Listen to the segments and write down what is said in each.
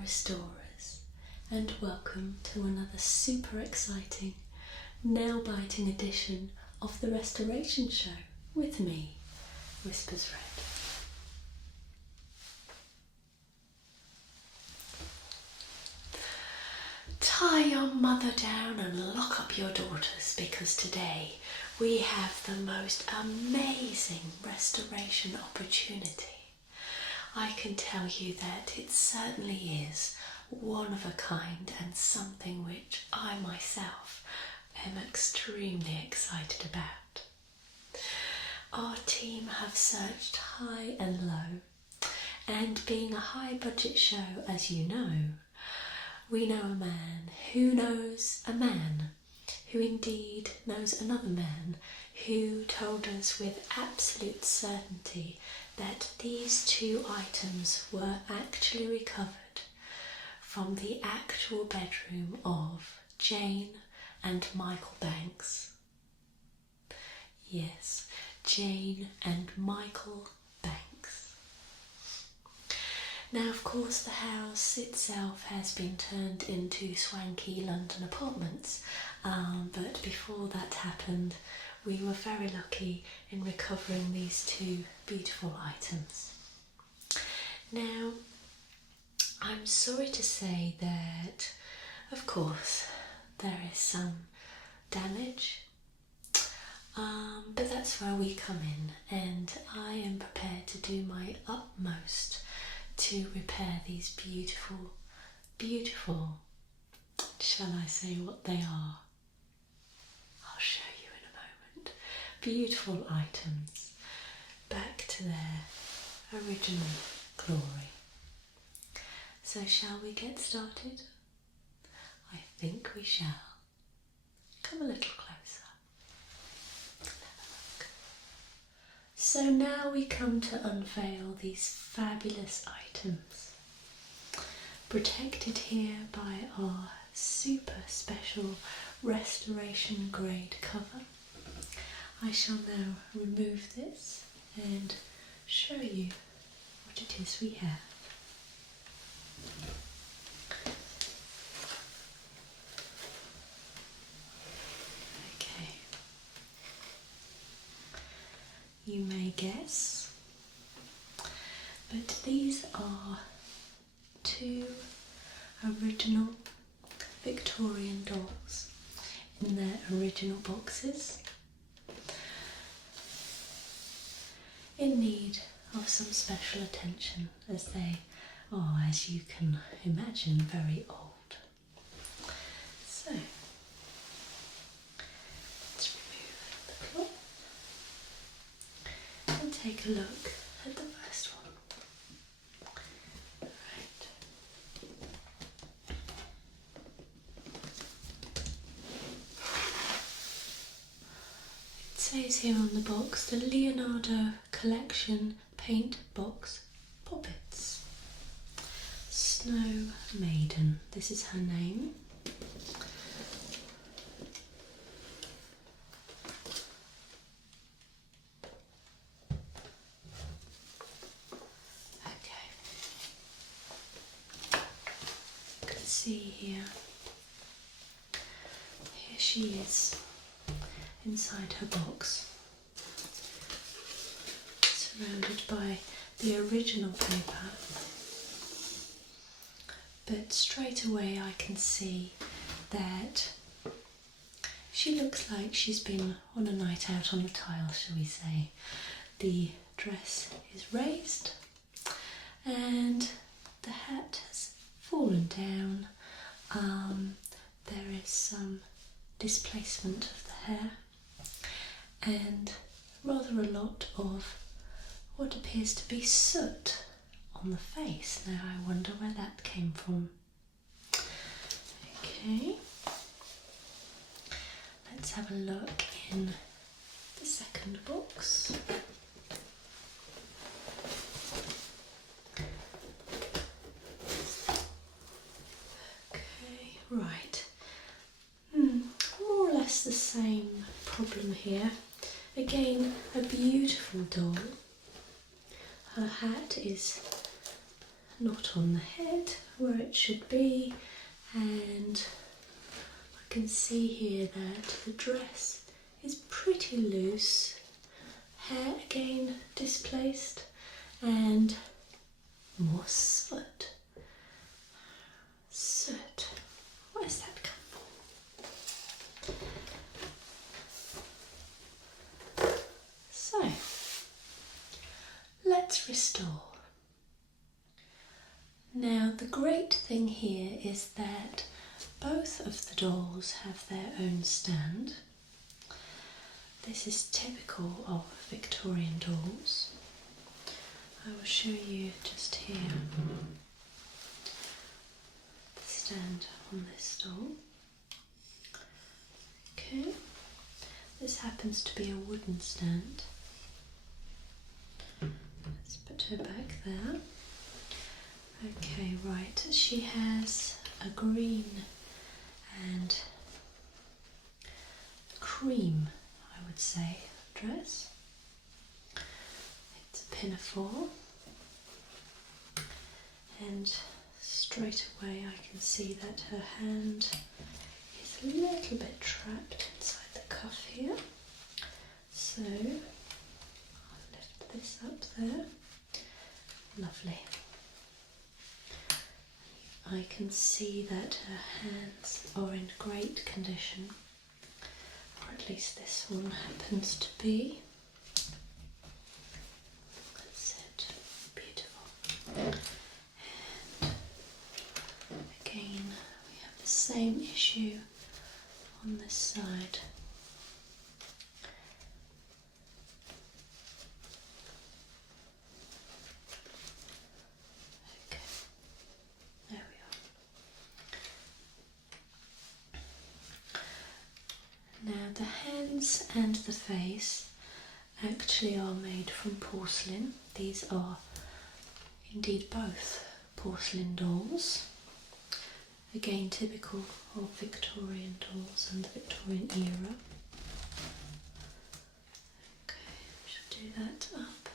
restorers, and welcome to another super exciting, nail-biting edition of the Restoration Show with me, WhispersRed. Tie your mother down and lock up your daughters, because today we have the most amazing restoration opportunity. I can tell you that it certainly is one of a kind and something which I myself am extremely excited about. Our team have searched high and low, and being a high budget show, as you know, we know a man who knows a man who indeed knows another man who told us with absolute certainty that these two items were actually recovered from the actual bedroom of Jane and Michael Banks. Yes, Jane and Michael Banks. Now, of course, the house itself has been turned into swanky London apartments, but before that happened, we were very lucky in recovering these two beautiful items. Now, I'm sorry to say that, of course, there is some damage, but that's where we come in, and I am prepared to do my utmost to repair these beautiful, beautiful, shall I say what they are? I'll show you in a moment. Beautiful items back to their original glory. So shall we get started? I think we shall. Come a little closer. Have a look. So now we come to unveil these fabulous items, protected here by our super special restoration grade cover. I shall now remove this and show you what it is we have. Okay, you may guess, but these are two original Victorian dolls in their original boxes, in need of some special attention, as they are, as you can imagine, very old. So let's remove the cloth and take a look at the first one. It says here on the box, the Leonardo Collection Paint Box Poppets. Snow Maiden, this is her name. Okay, you can see here she is inside her box, surrounded by the original paper, but straight away I can see that she looks like she's been on a night out on the tile, shall we say. The dress is raised and the hat has fallen down. There is some displacement of the hair and rather a lot of what appears to be soot on the face. Now I wonder where that came from. Okay, let's have a look in the second box. Okay, right. More or less the same problem here. Again, a beautiful doll. Her hat is not on the head where it should be, and I can see here that the dress is pretty loose, hair again displaced, and more soot. Soot. Where's that come from? So, let's restore. Now, the great thing here is that both of the dolls have their own stand. This is typical of Victorian dolls. I will show you just here the stand on this doll. Okay, this happens to be a wooden stand. Let's put her back there. Okay, right, she has a green and cream, I would say, dress. It's a pinafore, and straight away I can see that her hand is a little bit trapped inside the cuff here. So I'll lift this up there. Lovely. I can see that her hands are in great condition, or at least this one happens to be. That's it. Beautiful. And again, we have the same issue on this side. Now the hands and the face actually are made from porcelain. These are indeed both porcelain dolls. Again, typical of Victorian dolls and the Victorian era. Okay, we should do that up.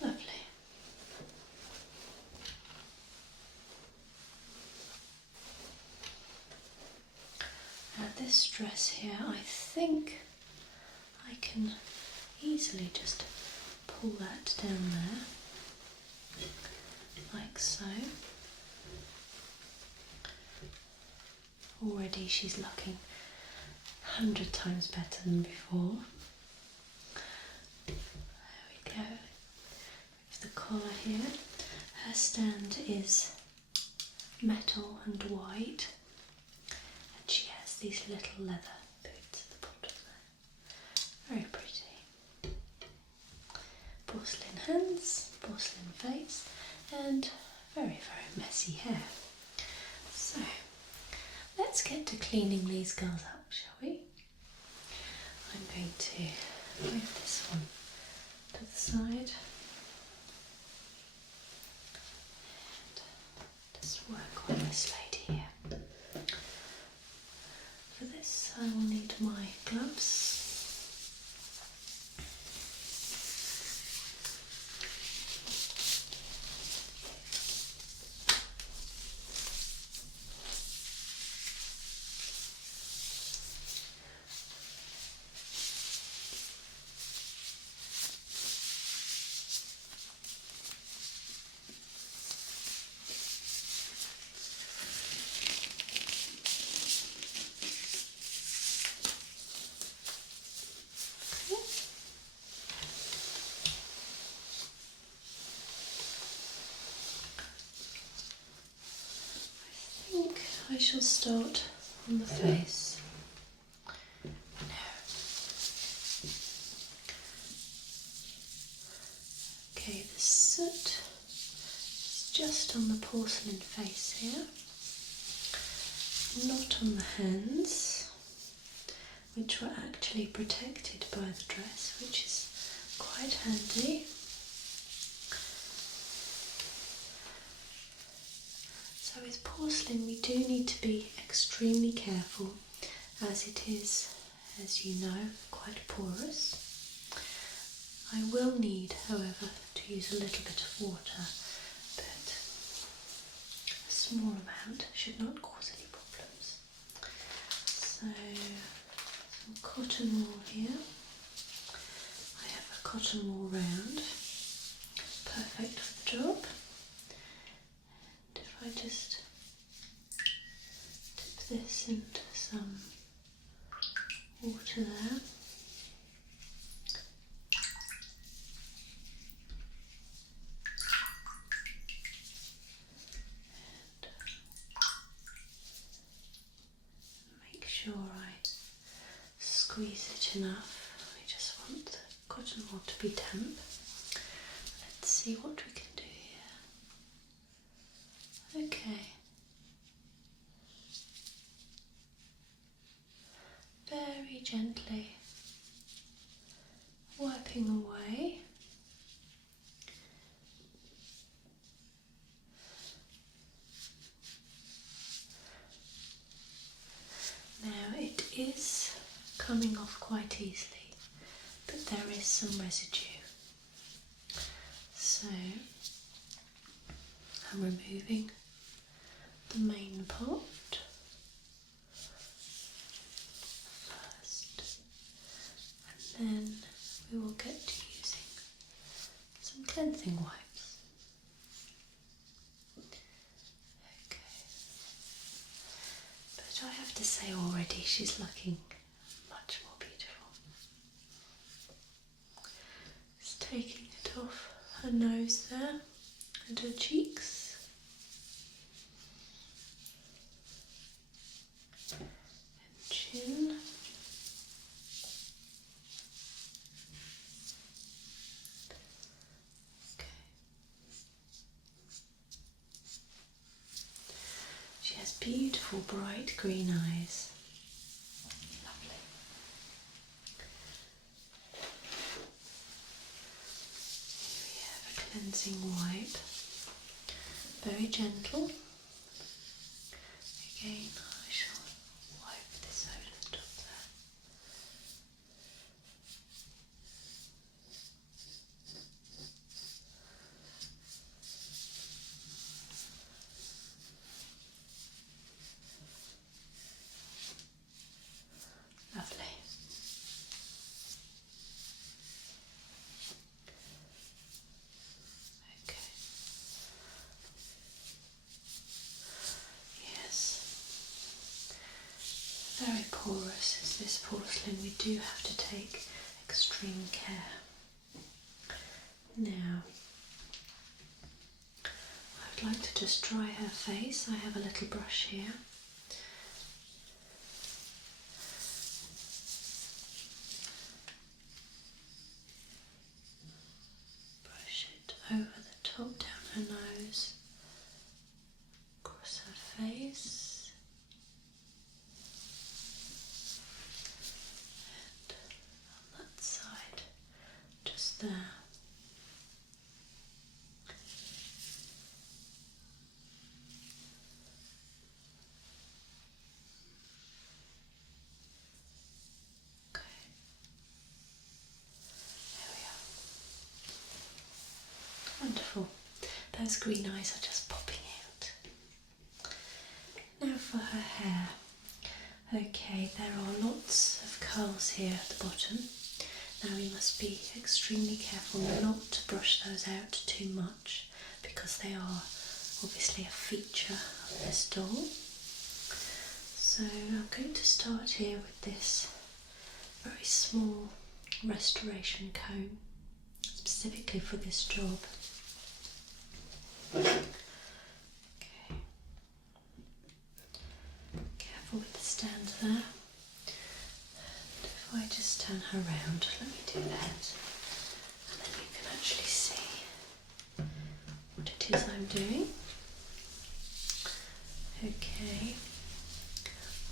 Lovely. Now this dress here, I think I can easily just pull that down there, like so. Already she's looking 100 times better than before. There we go. With the collar here, her stand is metal and white. She has these little leather boots at the bottom there. Very pretty. Porcelain hands, porcelain face, and very, very messy hair. So, let's get to cleaning these girls up, shall we? I'm going to move this one to the side and just work on this lady here. For this I will need my gloves. I shall start on the face. Okay, the soot is just on the porcelain face here, not on the hands, which were actually protected by the dress, which is quite handy. So with porcelain we do need to be extremely careful, as it is, as you know, quite porous. I will need, however, to use a little bit of water, small amount, should not cause any problems. So some cotton wool here. I have a cotton wool round, perfect for the job. And if I just dip this into some water there. Make sure I squeeze it enough. I just want the cotton wool to be damp. Let's see what we can do here. Okay. Very gently wiping away. Now it is coming off quite easily, but there is some residue. So I'm removing the main pot first, and then we will get to using some cleansing wipes. Okay. But I have to say already she's looking much more beautiful. Just taking it off her nose there and her cheeks. And chin. Okay. She has beautiful bright green eyes. Lovely. Here we have a cleansing wipe. Very gentle. Again, I shall wipe this over the top there. Lovely. Okay. Yes. Very porous is this porcelain. We do have to take extreme care. Now, I would like to just dry her face. I have a little brush here. Brush it over the top, down her nose, across her face, and on that side, just there. Okay, there we are. Wonderful. Those green eyes are just popping out. Now for her hair. Okay, there are lots of curls here at the bottom. Now we must be extremely careful not to brush those out too much because they are obviously a feature of this doll. So I'm going to start here with this very small restoration comb, specifically for this job. Okay. Careful with the stand there. And if I just turn her around, let me do that. And then you can actually see what it is I'm doing. Okay.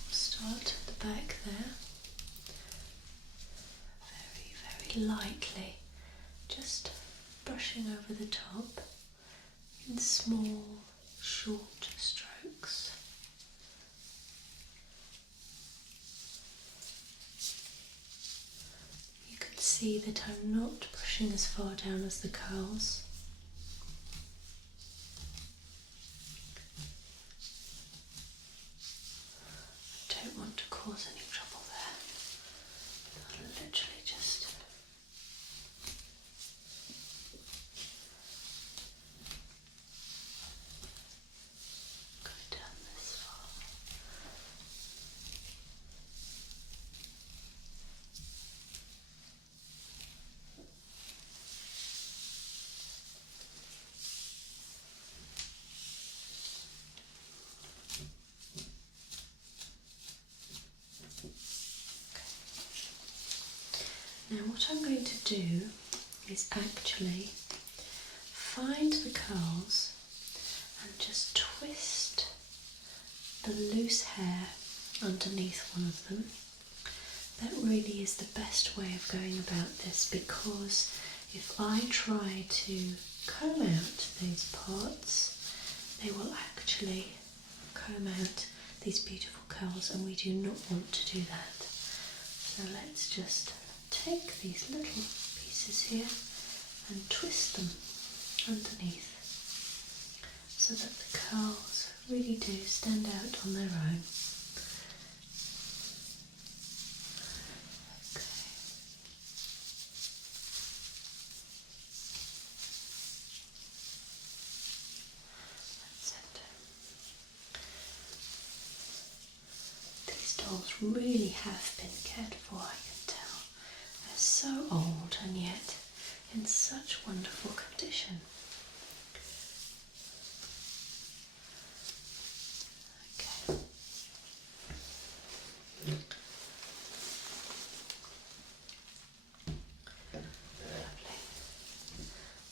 I'll start at the back there. Very, very lightly. Just brushing over the top in small, short strokes. You can see that I'm not brushing as far down as the curls. what I'm going to do is actually find the curls and just twist the loose hair underneath one of them. That really is the best way of going about this, because if I try to comb out these parts, they will actually comb out these beautiful curls, and we do not want to do that. So let's just take these little pieces here and twist them underneath so that the curls really do stand out on their own. Really have been cared for, I can tell. They're so old and yet in such wonderful condition. Okay. Lovely.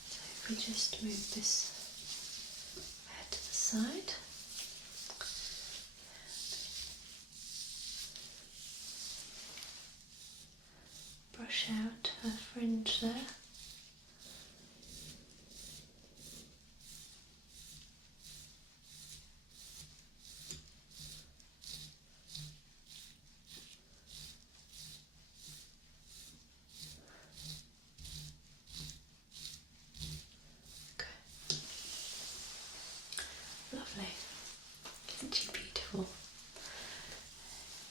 So if we just move this head to the side. Brush out her fringe there. Okay. Lovely. Isn't she beautiful?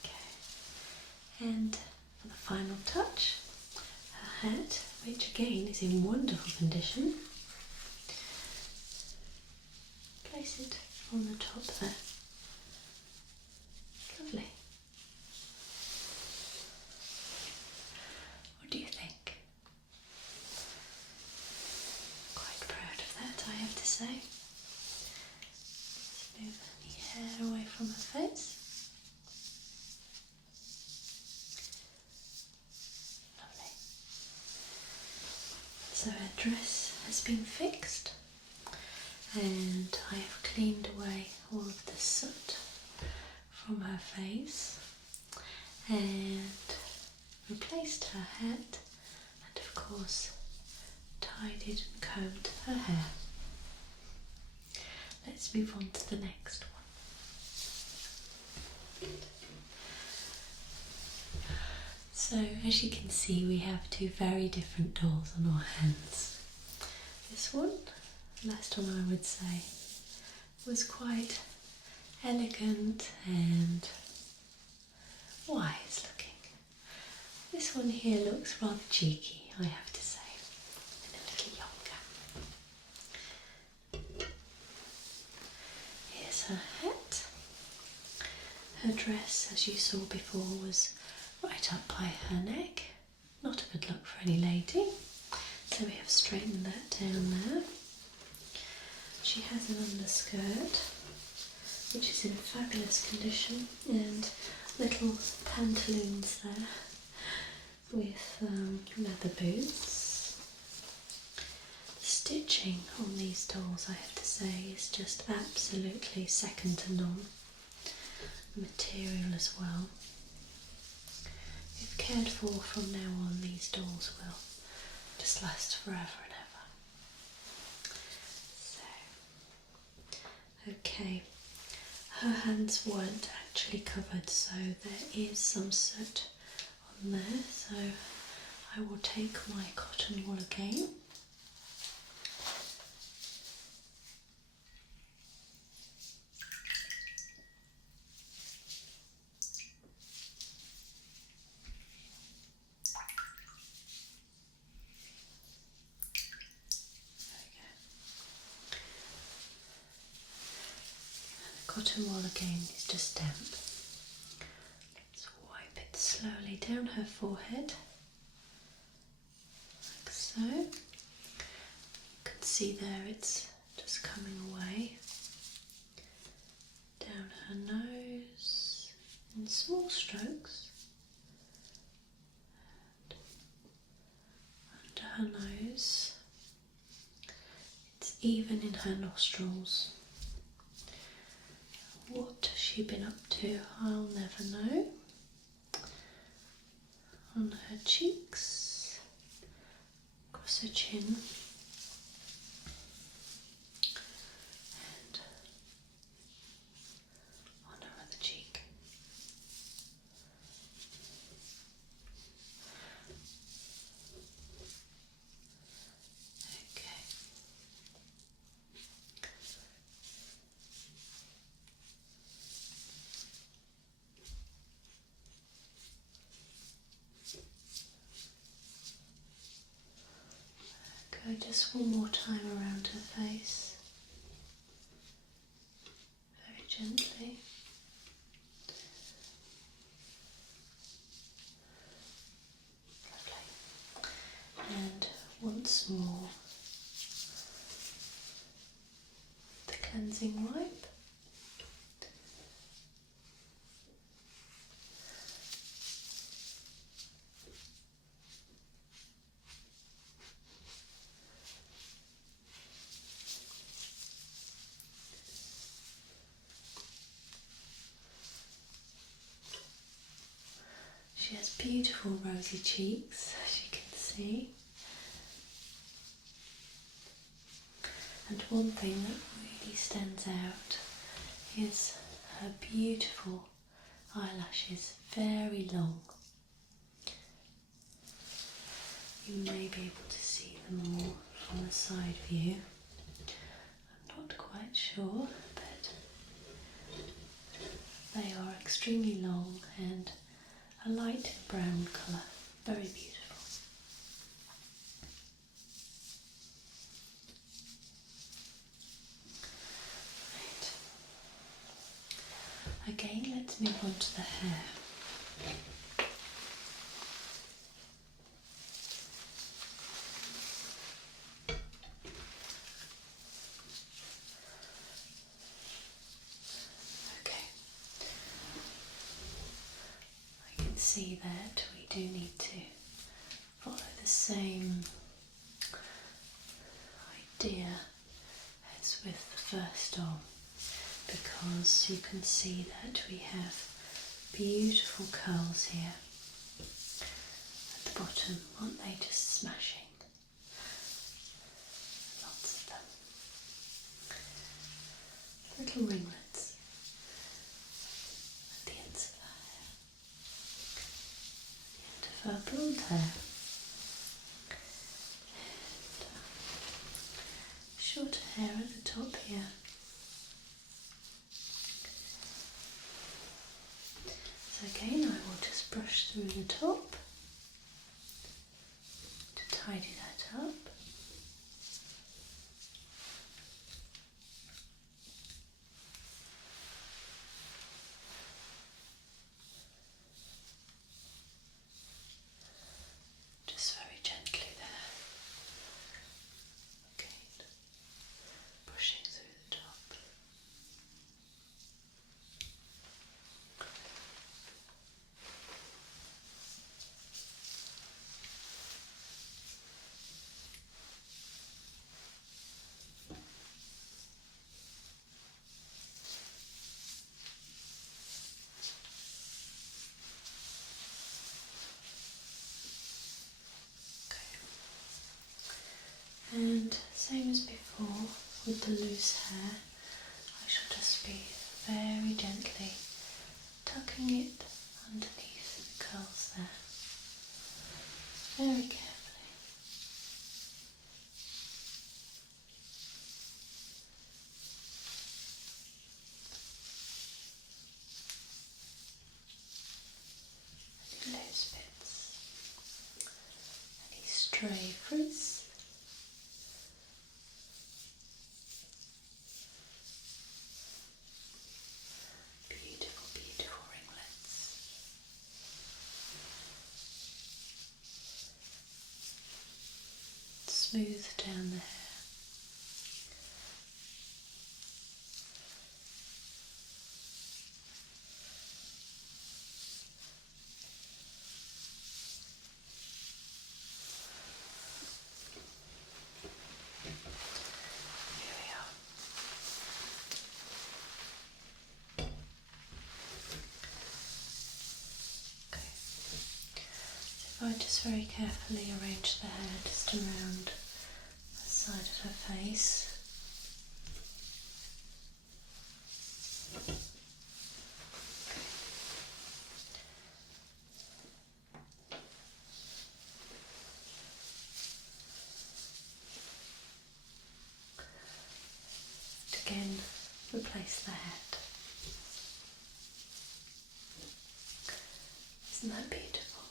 Okay. And for the final touch, her hat, which again is in wonderful condition. Place it on the top there. Lovely. What do you think? Quite proud of that, I have to say. Move any hair away from her face. Lovely. So her dress has been fixed, and I have cleaned away all of the soot from her face and replaced her hat, and of course tidied and combed her hair. Let's move on to the next one. So as you can see, we have two very different dolls on our hands. This one, last one I would say, was quite elegant and wise looking. This one here looks rather cheeky, I have to say, and a little younger. Here's her hat. Her dress, as you saw before, was right up by her neck. Not a good look for any lady, so we have straightened that down there. She has an underskirt which is in fabulous condition, and little pantaloons there with leather boots. The stitching on these dolls, I have to say, is just absolutely second to none. The material as well. If cared for from now on, these dolls will just last forever and ever. So, okay, her hands weren't actually covered, so there is some soot on there, so I will take my cotton wool again. Cotton wool again is just damp. Let's wipe it slowly down her forehead, like so. You can see there it's just coming away. Down her nose in small strokes. her nose. It's even in her nostrils. What has she been up to? I'll never know. On her cheeks, across her chin, and on her other cheek. Okay. Go just one more time around her face, very gently. Lovely. And once more, the cleansing wipe. She has beautiful rosy cheeks, as you can see. And one thing that really stands out is her beautiful eyelashes, very long. You may be able to see them more from the side view. I'm not quite sure, but they are extremely long and a light brown colour, very beautiful. Right. Again, let's move on to the hair. See that we do need to follow the same idea as with the first arm, because you can see that we have beautiful curls here at the bottom. Aren't they just smashing? Lots of them. Little ringlets at the ends of her hair. Her blonde hair, and shorter hair at the top here. So again, I will just brush through the top to tidy that up. Just very gently there. Okay, brushing through the top. And same as before with the loose hair, I shall just be very gently tucking it underneath the curls there, very carefully. Any loose bits, any stray frizz. Smooth down the hair. If I just very carefully arrange the hair just around the side of her face. Again, replace the head. Isn't that beautiful?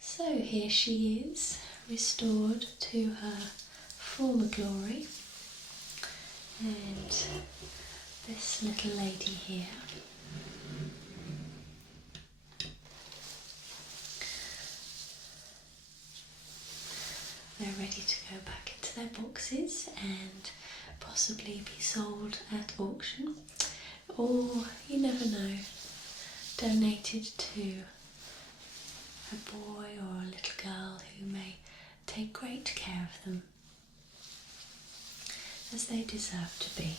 So here she is, restored to her former glory. And this little lady here they're ready to go back into their boxes and possibly be sold at auction, or you never know, donated to a boy or a little girl who may take great care of them, as they deserve to be.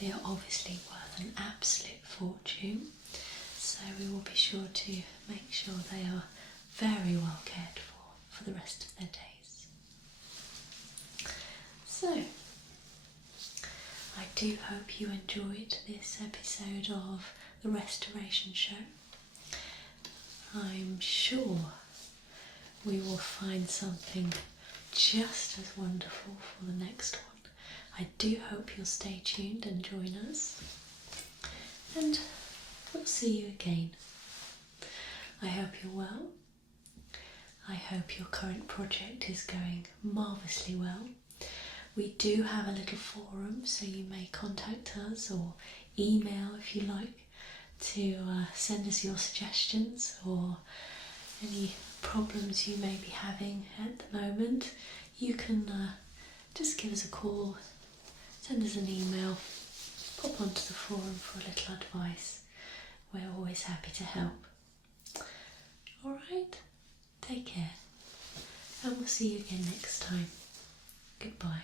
They are obviously worth an absolute fortune, so we will be sure to make sure they are very well cared for the rest of their days. So, I do hope you enjoyed this episode of the Restoration Show. I'm sure we will find something just as wonderful for the next one. I do hope you'll stay tuned and join us, and we'll see you again. I hope you're well. I hope your current project is going marvellously well. We do have a little forum, so you may contact us or email if you like to send us your suggestions or any problems you may be having at the moment. You can just give us a call, send us an email, pop onto the forum for a little advice. We're always happy to help. Alright, take care, and we'll see you again next time. Goodbye.